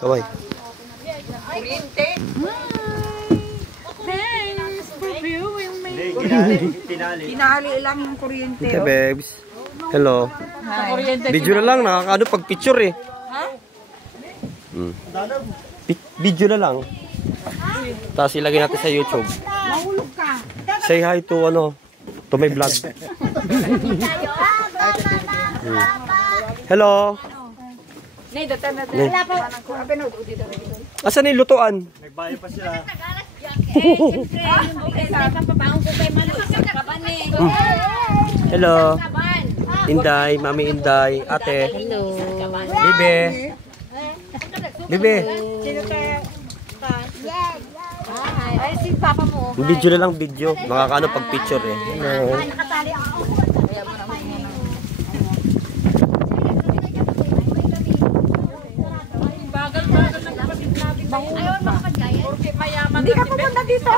Kaway. Kuryente. Tinali lang yung kuryente. Okay, babes. Hello. Video na lang, nakakaano pag picture eh. Ha? Video na lang. Tapos ilagay natin sa YouTube. Mahulog ka. Say hi to to my vlog. Hello. Nay, datan na. Wala pa. Asan yung lutuan? Nagbayo pa sila. Hello. Inday, Mami Inday, ate. Hello. Bibe. Bibe. Ay, si papa mo. Video na lang, video. Makakaano pag picture eh. Hello. Hindi ka pupunta dito.